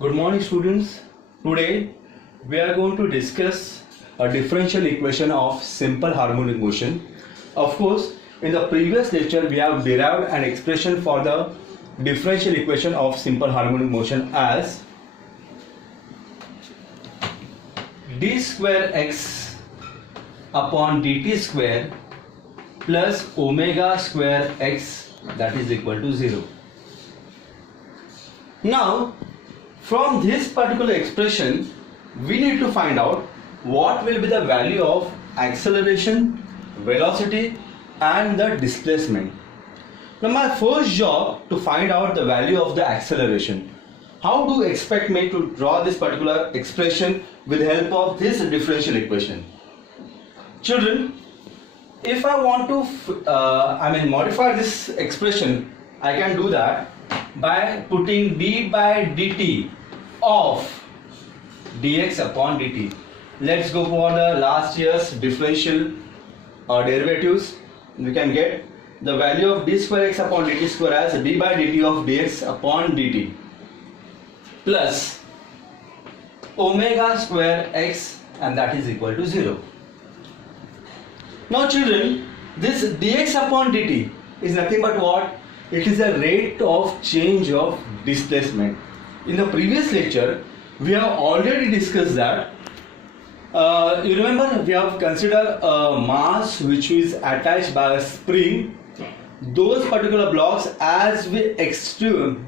Good morning, students. Today we are going to discuss a differential equation of simple harmonic motion. Of course, in the previous lecture we have derived an expression for the differential equation of simple harmonic motion as d square x upon dt square plus omega square x, that is equal to 0. Now, from this particular expression, we need to find out what will be the value of acceleration, velocity and the displacement. Now, my first job to find out the value of the acceleration. How do you expect me to draw this particular expression with the help of this differential equation? Children, if I want to modify this expression, I can do that by putting d by dt of dx upon dt. Let's go for the last year's differential derivatives. We can get the value of d square x upon dt square as d by dt of dx upon dt plus omega square x, and that is equal to 0. Now children, this dx upon dt is nothing but what? It is the rate of change of displacement. In the previous lecture, we have already discussed that. You remember we have considered a mass which is attached by a spring. Those particular blocks, as we extrude,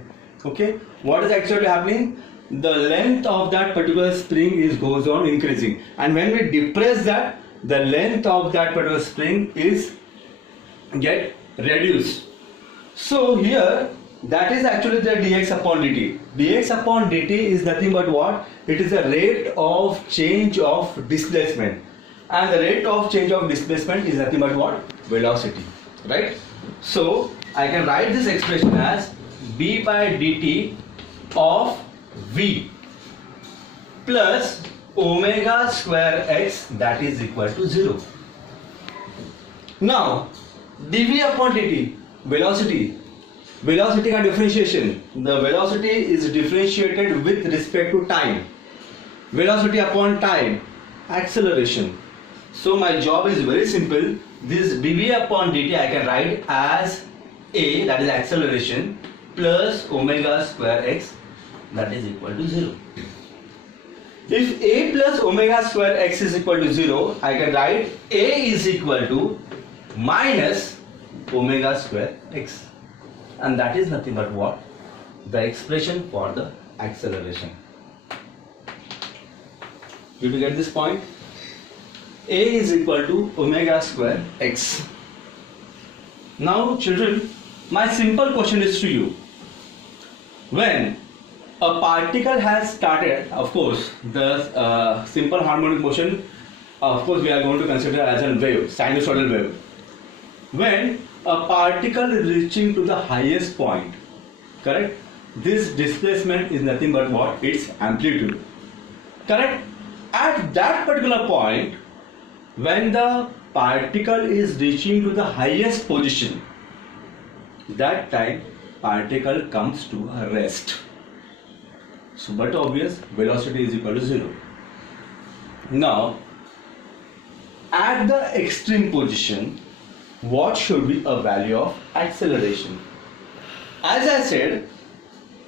okay, what is actually happening? The length of that particular spring goes on increasing, and when we depress that, the length of that particular spring get reduced. So here, that is actually the dx upon dt. dx upon dt is nothing but what? It is the rate of change of displacement, and the rate of change of displacement is nothing but what? Velocity, right? So I can write this expression as d by dt of v plus omega square x, that is equal to 0. Now dv upon dt, velocity का differentiation. The velocity is differentiated with respect to time. Velocity upon time, acceleration. So my job is very simple. This dv upon dt I can write as a, that is acceleration, plus omega square x, that is equal to 0. If a plus omega square x is equal to 0, I can write a is equal to minus omega square x, and that is nothing but what? The expression for the acceleration. Did you get this point? A is equal to omega square x. Now children, my simple question is to you. When a particle has started, of course, the simple harmonic motion, of course, we are going to consider as a wave, sinusoidal wave. When a particle is reaching to the highest point, correct? This displacement is nothing but what? Its amplitude, correct? At that particular point, when the particle is reaching to the highest position, that time particle comes to a rest. So, but obvious, velocity is equal to 0. Now, at the extreme position, what should be a value of acceleration? As I said,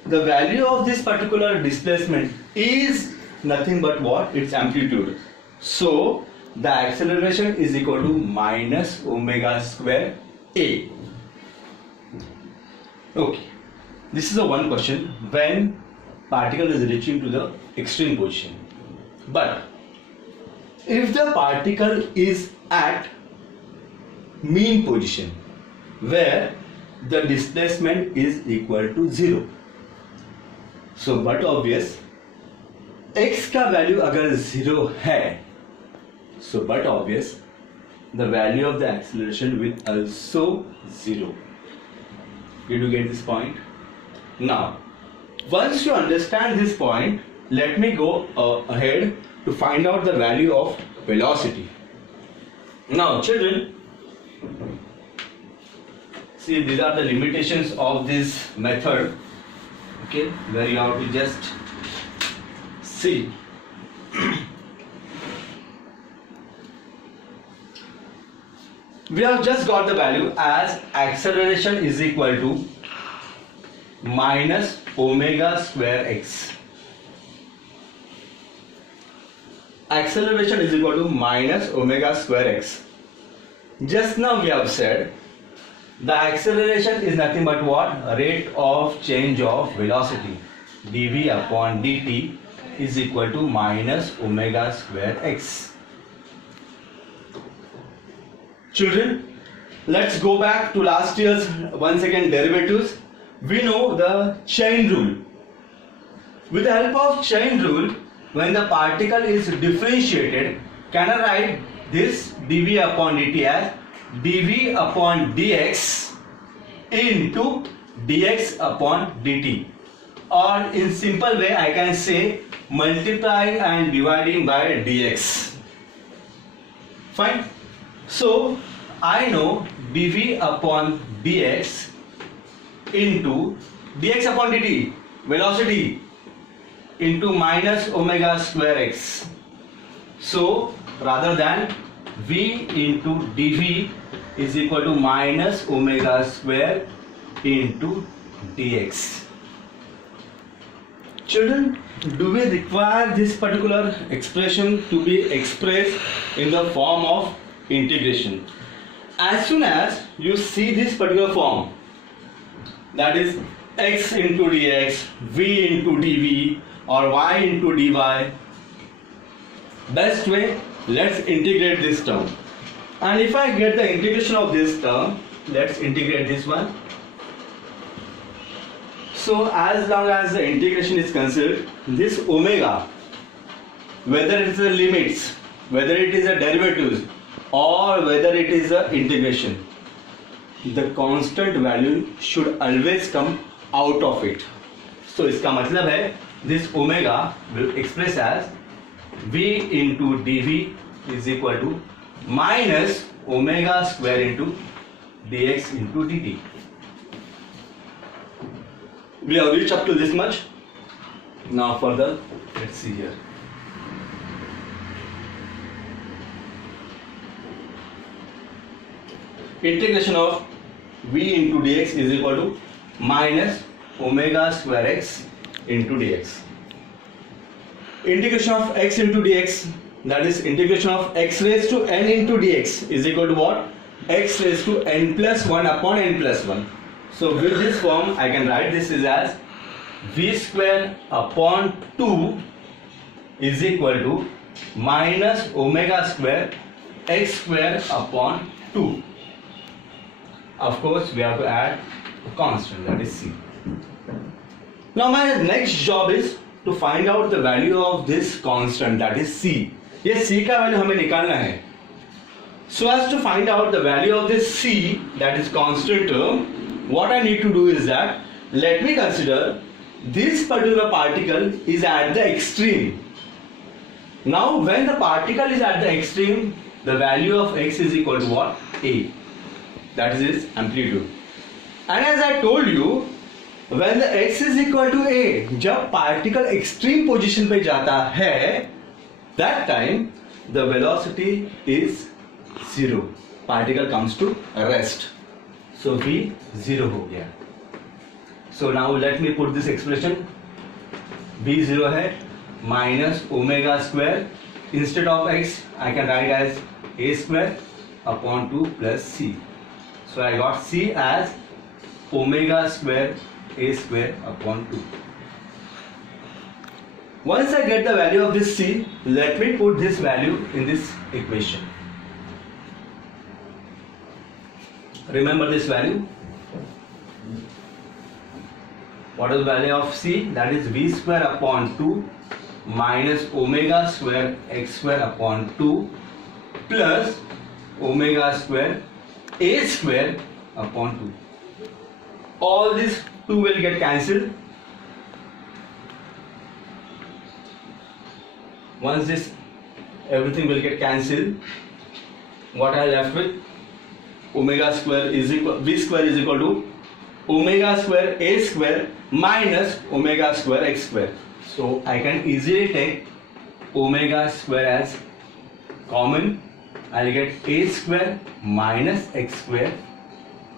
the value of this particular displacement is nothing but what? Its amplitude. So the acceleration is equal to minus omega square a. Okay, this is the one question when particle is reaching to the extreme position. But if the particle is at mean position where the displacement is equal to 0, so but obvious x का value अगर 0 है, so but obvious the value of the acceleration will also 0. Did you get this point? Now once you understand this point, let me go ahead to find out the value of velocity. Now children, see, these are the limitations of this method, okay, where you have to just See, we have just got the value as acceleration is equal to minus omega square x. Acceleration is equal to minus omega square x. Just now we have said the acceleration is nothing but what? Rate of change of velocity. dv upon dt is equal to minus omega square x. Children, let's go back to last year's once again derivatives. We know the chain rule. With the help of chain rule, when the particle is differentiated, can I write this dv upon dt as dv upon dx into dx upon dt, or in simple way I can say multiplying and dividing by dx. Fine. So I know dv upon dx into dx upon dt, velocity, into minus omega square x. So rather than v into dv is equal to minus omega square into dx. Children, do we require this particular expression to be expressed in the form of integration? As soon as you see this particular form, that is x into dx, v into dv, or y into dy, best way, let's integrate this term. And if I get the integration of this term, let's integrate this one. So as long as the integration is considered, this omega, whether it is the limits, whether it is a derivatives, or whether it is a integration, the constant value should always come out of it. So इसका मतलब है this omega will express as v into dv is equal to minus omega square into dx into dt. We have reached up to this much. Now further, let's see here. Integration of v into dx is equal to minus omega square x into dx. Integration of x into dx, that is integration of x raised to n into dx is equal to what? X raised to n plus 1 upon n plus 1. So with this form I can write this is as v square upon 2 is equal to minus omega square x square upon 2. Of course we have to add a constant, that is c. Now my next job is to find out the value of this constant, that is c. ये c का value हमें निकालना है. So as to find out the value of this c, that is constant term, what I need to do is that let me consider this particular particle is at the extreme. Now when the particle is at the extreme, the value of x is equal to what? A. That is its amplitude. And as I told you, when the x is equal to a, जब particle extreme position पे जाता है, that time the velocity is 0. Particle comes to rest. So v 0 हो गया. So now let me put this expression. v 0 है minus omega square. Instead of x, I can write as a square upon 2 plus c. So I got c as omega square a square upon 2. Once I get the value of this c, let me put this value in this equation. Remember this value. What is the value of c? That is v square upon 2 minus omega square x square upon 2 plus omega square a square upon 2. All these 2 will get cancelled. Once this everything will get cancelled, what I left with? Omega square is equal, v square is equal to omega square a square minus omega square x square. So I can easily take omega square as common. I'll get a square minus x square.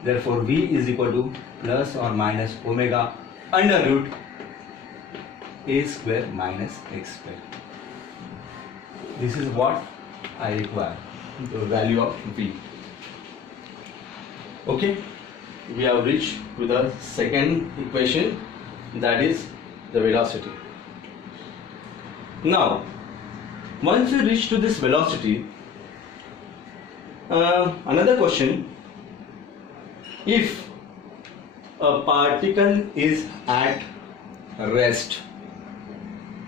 Therefore v is equal to plus or minus omega under root a square minus x square. This is what I require, the value of v. Okay, we have reached to the second equation, that is the velocity. Now, once you reach to this velocity, another question: if a particle is at rest,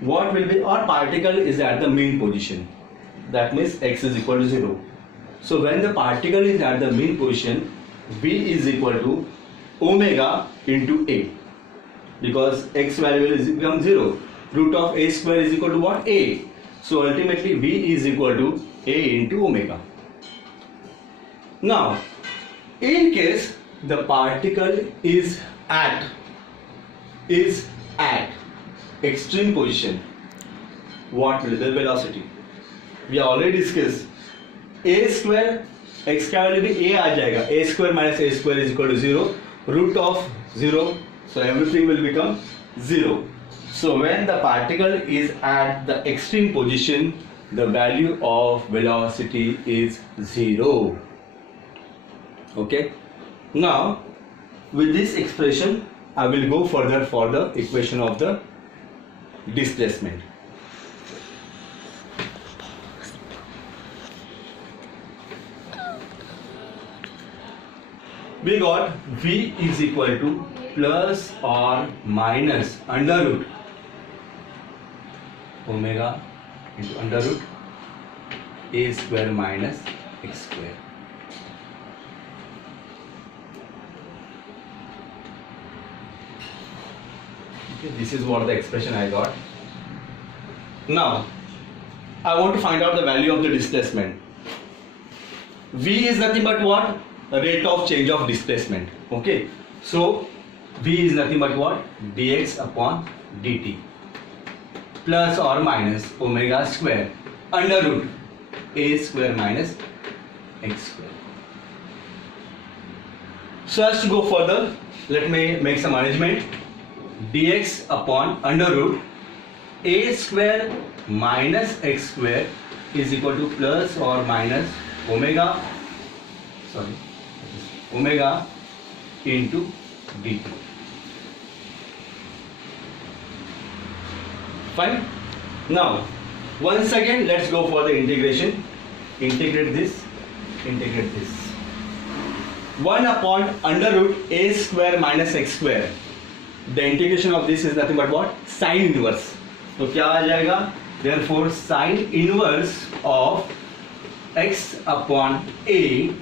what will be, or particle is at the mean position, that means x is equal to 0. So when the particle is at the mean position, v is equal to omega into a, because x value will become 0. Root of a square is equal to what? A. So ultimately v is equal to a into omega. Now, in case the particle is at extreme position, what will be the velocity? We have already discussed a square, x square will be a aa jayega, a square minus a square is equal to 0, root of 0, so everything will become 0. So when the particle is at the extreme position, the value of velocity is 0. Okay. Now, with this expression, I will go further for the equation of the displacement. We got v is equal to plus or minus under root omega into under root a square minus x square. Okay, this is what the expression I got. Now, I want to find out the value of the displacement. V is nothing but what? Rate of change of displacement. Okay, so v is nothing but what? Dx upon dt plus or minus omega square under root a square minus x square. So as to go further, let me make some arrangement. Dx upon under root a square minus x square is equal to plus or minus omega into dt. Fine. Now, once again, let's go for the integration. Integrate this, integrate this. 1 upon under root a square minus x square. The integration of this is nothing but what? Sine inverse. तो क्या आ जाएगा? Therefore, sine inverse of x upon a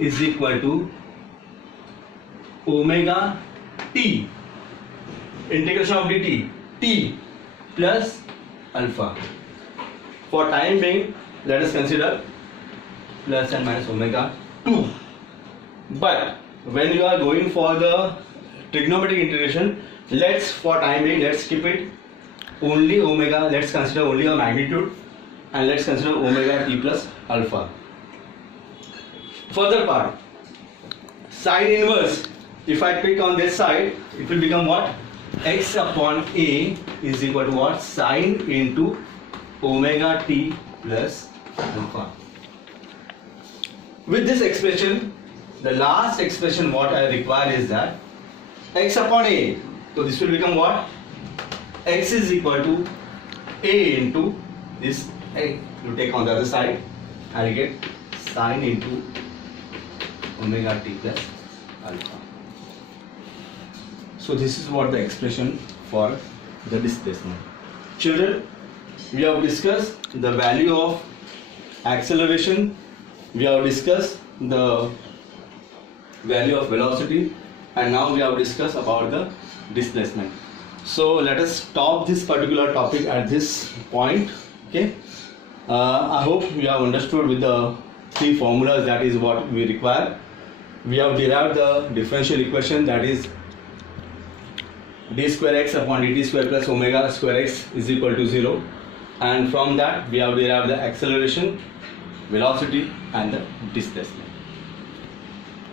is equal to omega t, integration of dt, t plus alpha. For time being, let us consider plus and minus omega 2. But when you are going for the trigonometric integration, for time being, let's keep it only omega, let's consider only a magnitude, and let's consider omega t plus alpha. Further part, sine inverse, if I pick on this side, it will become what? X upon a is equal to what? Sine into omega t plus alpha. With this expression, the last expression what I require is that x upon a, so this will become what? X is equal to a into this a, you take on the other side, I will get sine into omega t plus alpha. So this is what the expression for the displacement. Children, we have discussed the value of acceleration, we have discussed the value of velocity, and now we have discussed about the displacement. So let us stop this particular topic at this point. Okay, I hope you have understood with the 3 formulas, that is what we require. We have derived the differential equation, that is d square x upon dt square plus omega square x is equal to 0, and from that we have the acceleration, velocity and the displacement.